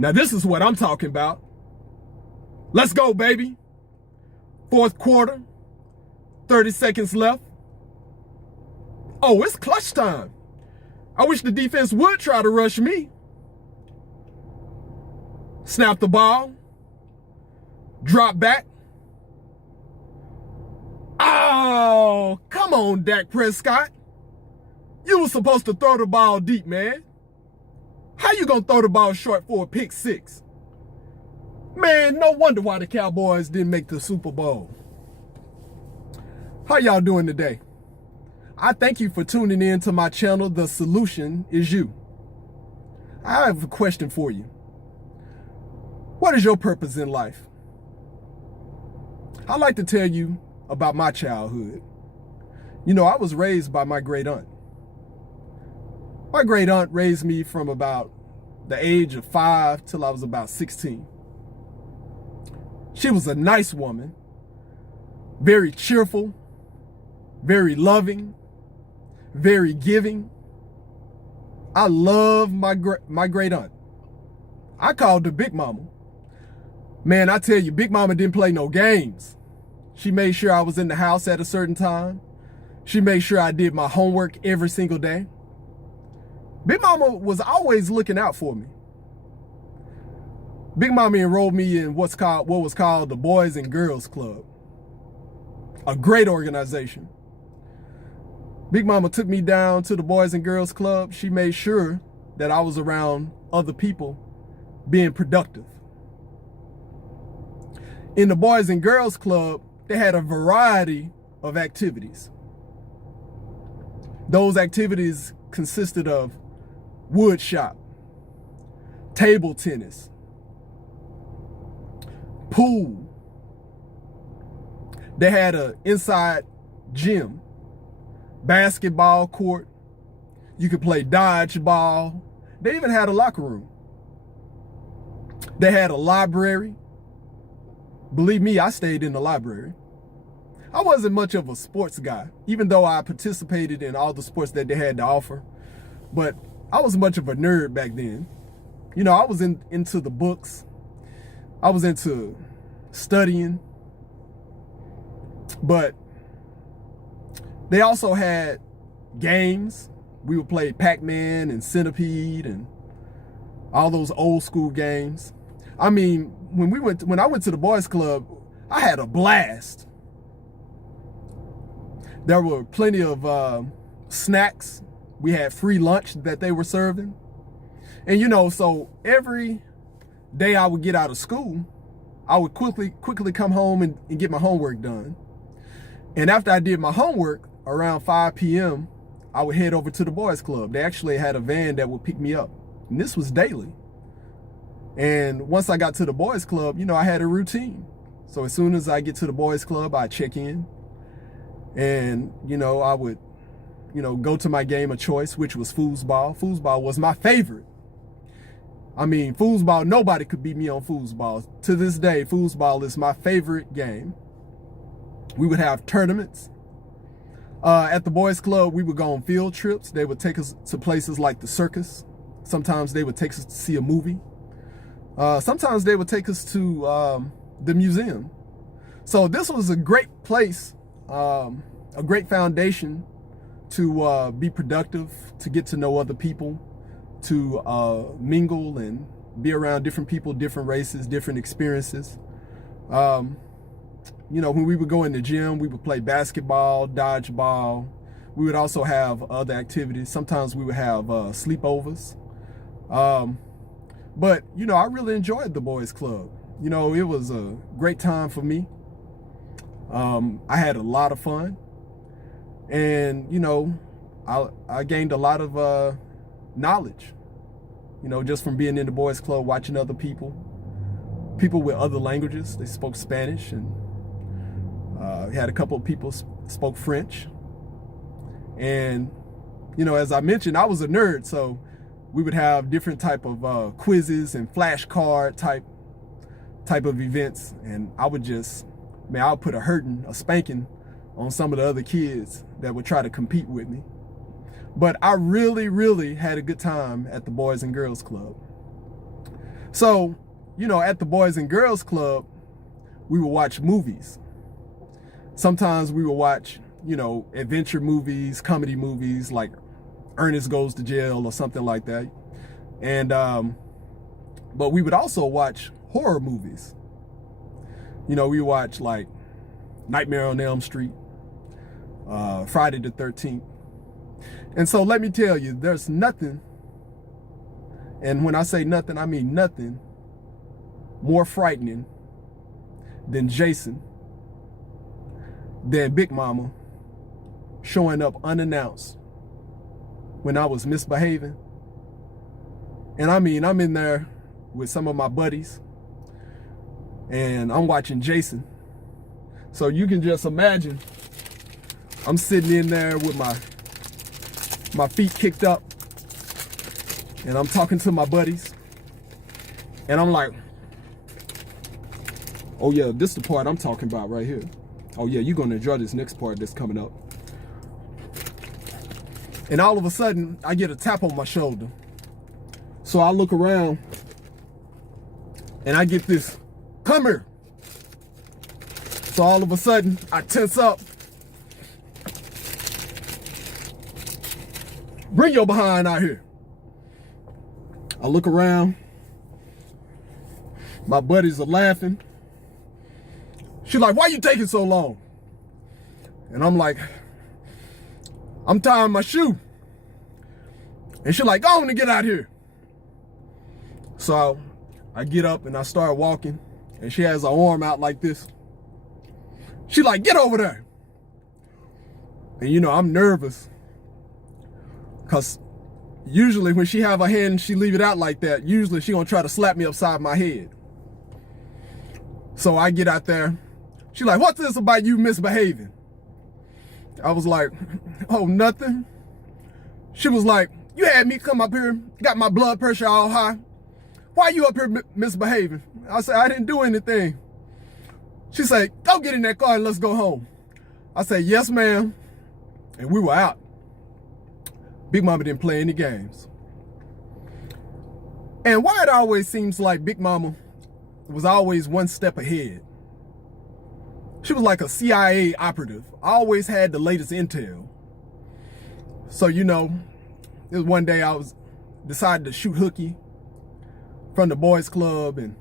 Now this is what I'm talking about. Let's go, baby. Fourth quarter, 30 seconds left. Oh, it's clutch time. I wish the defense would try to rush me. Snap the ball. Drop back. Oh, come on, Dak Prescott. You were supposed to throw the ball deep, man. How you gonna throw the ball short for a pick six? Man, no wonder why the Cowboys didn't make the Super Bowl. How y'all doing today? I thank you for tuning in to my channel, The Solution Is You. I have a question for you. What is your purpose in life? I'd like to tell you about my childhood. You know, I was raised by my great aunt. My great aunt raised me from about the age of 5 till I was about 16. She was a nice woman, very cheerful, very loving, very giving. I love my great aunt. I called her Big Mama. Man, I tell you, Big Mama didn't play no games. She made sure I was in the house at a certain time. She made sure I did my homework every single day. Big Mama was always looking out for me. Big Mama enrolled me in what was called the Boys and Girls Club, a great organization. Big Mama took me down to the Boys and Girls Club. She made sure that I was around other people being productive. In the Boys and Girls Club, they had a variety of activities. Those activities consisted of wood shop, table tennis, pool. They had an inside gym, basketball court. You could play dodgeball. They even had a locker room. They had a library. Believe me, I stayed in the library. I wasn't much of a sports guy, even though I participated in all the sports that they had to offer. But I was much of a nerd back then. You know, I was into the books. I was into studying. But they also had games. We would play Pac-Man and Centipede and all those old school games. I mean, when I went to the boys club, I had a blast. There were plenty of snacks. We had free lunch that they were serving. And you know, so every day I would get out of school, I would quickly come home and get my homework done. And after I did my homework, around 5 p.m., I would head over to the boys club. They actually had a van that would pick me up. And this was daily. And once I got to the boys club, you know, I had a routine. So as soon as I get to the boys club, I check in. And, you know, I would, you know, go to my game of choice, which was foosball. Foosball was my favorite. I mean, foosball, nobody could beat me on foosball. To this day, foosball is my favorite game. We would have tournaments. At the boys club, we would go on field trips. They would take us to places like the circus. Sometimes they would take us to see a movie. Sometimes they would take us to the museum. So this was a great place, a great foundation to be productive, to get to know other people, to mingle and be around different people, different races, different experiences. You know, when we would go in the gym, we would play basketball, dodgeball. We would also have other activities. Sometimes we would have sleepovers. But, you know, I really enjoyed the boys club. You know, it was a great time for me. I had a lot of fun. And, you know, I gained a lot of knowledge, you know, just from being in the boys club, watching other people with other languages. They spoke Spanish, and we had a couple of people spoke French. And, you know, as I mentioned, I was a nerd, so we would have different type of quizzes and flashcard type of events. And I would just, man, I would put a spanking on some of the other kids that would try to compete with me. But I really, really had a good time at the Boys and Girls Club. So, at the Boys and Girls Club, we would watch movies. Sometimes we would watch, adventure movies, comedy movies like Ernest Goes to Jail or something like that. And, but we would also watch horror movies. We watch like Nightmare on Elm Street, Friday the 13th. And so let me tell you, there's nothing, and when I say nothing, I mean nothing more frightening than Jason, than Big Mama showing up unannounced when I was misbehaving. And I mean, I'm in there with some of my buddies and I'm watching Jason. So you can just imagine I'm sitting in there with my feet kicked up and I'm talking to my buddies and I'm like, oh yeah, this is the part I'm talking about right here. Oh yeah, you're gonna enjoy this next part that's coming up. And all of a sudden I get a tap on my shoulder. So I look around and I get this, come here. So all of a sudden I tense up. Bring your behind out here. I look around. My buddies are laughing. She's like, why you taking so long? And I'm like, I'm tying my shoe. And she's like, go on and get out here. So I get up and I start walking and she has her arm out like this. She like, get over there. And I'm nervous. Cause usually when she have her hand, she leave it out like that. Usually she gonna try to slap me upside my head. So I get out there. She like, what's this about you misbehaving? I was like, oh, nothing. She was like, you had me come up here, got my blood pressure all high. Why you up here misbehaving? I said, I didn't do anything. She said, go get in that car and let's go home. I said, yes, ma'am. And we were out. Big Mama didn't play any games. And why it always seems like Big Mama was always one step ahead. She was like a CIA operative. Always had the latest intel. So, it was one day I decided to shoot hooky from the boys club and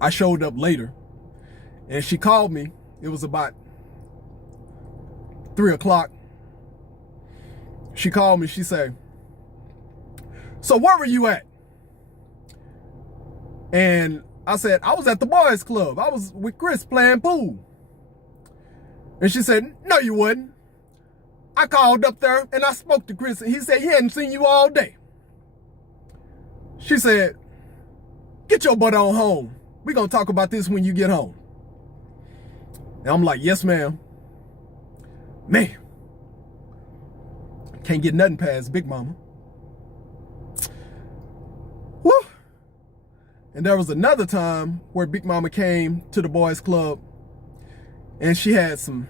I showed up later and she called me. It was about 3 o'clock. She called me, she said, so where were you at? And I said, I was at the boys club. I was with Chris playing pool. And she said, no, you wasn't. I called up there and I spoke to Chris and he said he hadn't seen you all day. She said, get your butt on home. We're going to talk about this when you get home. And I'm like, yes, ma'am. Man, can't get nothing past Big Mama. Woo. And there was another time where Big Mama came to the boys club and she had some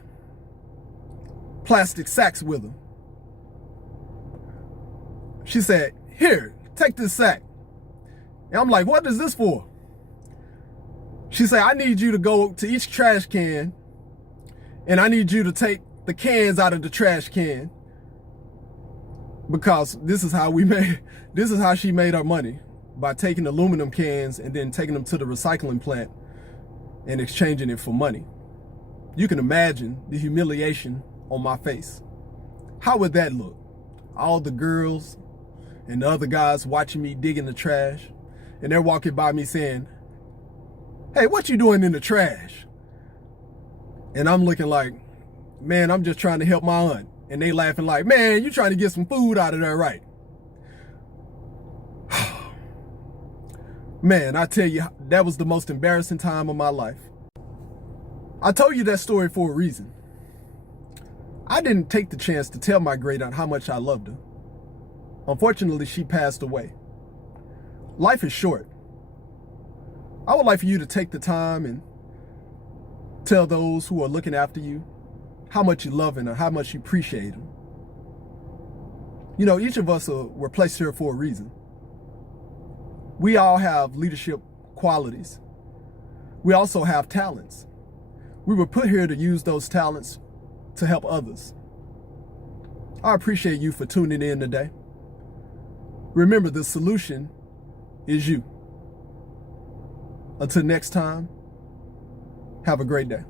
plastic sacks with her. She said, here, take this sack. And I'm like, what is this for? She said, I need you to go to each trash can and I need you to take the cans out of the trash can because this is how she made her money, by taking aluminum cans and then taking them to the recycling plant and exchanging it for money. You can imagine the humiliation on my face. How would that look? All the girls and the other guys watching me dig in the trash and they're walking by me saying, hey, what you doing in the trash? And I'm looking like, man, I'm just trying to help my aunt. And they laughing like, man, you trying to get some food out of there, right? Man, I tell you, that was the most embarrassing time of my life. I told you that story for a reason. I didn't take the chance to tell my great aunt how much I loved her. Unfortunately, she passed away. Life is short. I would like for you to take the time and tell those who are looking after you how much you love them and how much you appreciate them. Each of us were placed here for a reason. We all have leadership qualities. We also have talents. We were put here to use those talents to help others. I appreciate you for tuning in today. Remember, the solution is you. Until next time, have a great day.